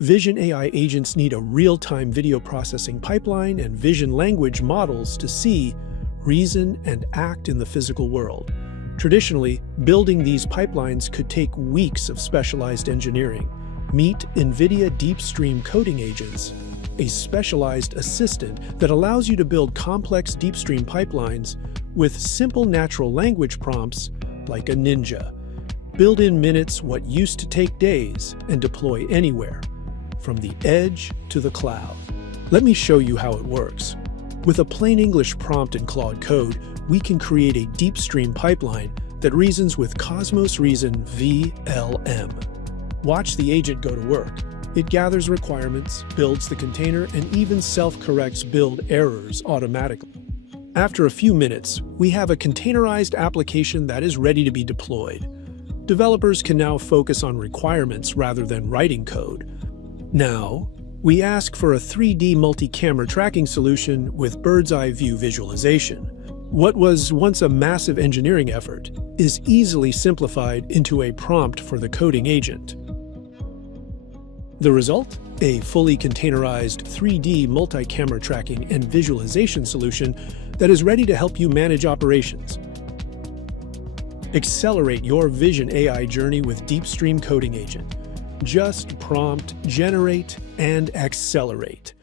Vision AI agents need a real-time video processing pipeline and vision language models to see, reason, and act in the physical world. Traditionally, building these pipelines could take weeks of specialized engineering. Meet NVIDIA DeepStream coding agents, a specialized assistant that allows you to build complex DeepStream pipelines with simple natural language prompts like a ninja. Build in minutes what used to take days and deploy anywhere, from the edge to the cloud. Let me show you how it works. With a plain English prompt in Claude Code, we can create a DeepStream pipeline that reasons with Cosmos Reason VLM. Watch the agent go to work. It gathers requirements, builds the container, and even self-corrects build errors automatically. After a few minutes, we have a containerized application that is ready to be deployed. Developers can now focus on requirements rather than writing code. Now, we ask for a 3D multi-camera tracking solution with bird's-eye view visualization. What was once a massive engineering effort is easily simplified into a prompt for the coding agent. The result? A fully containerized 3D multi-camera tracking and visualization solution that is ready to help you manage operations. Accelerate your Vision AI journey with DeepStream Coding Agent. Just prompt, generate, and accelerate.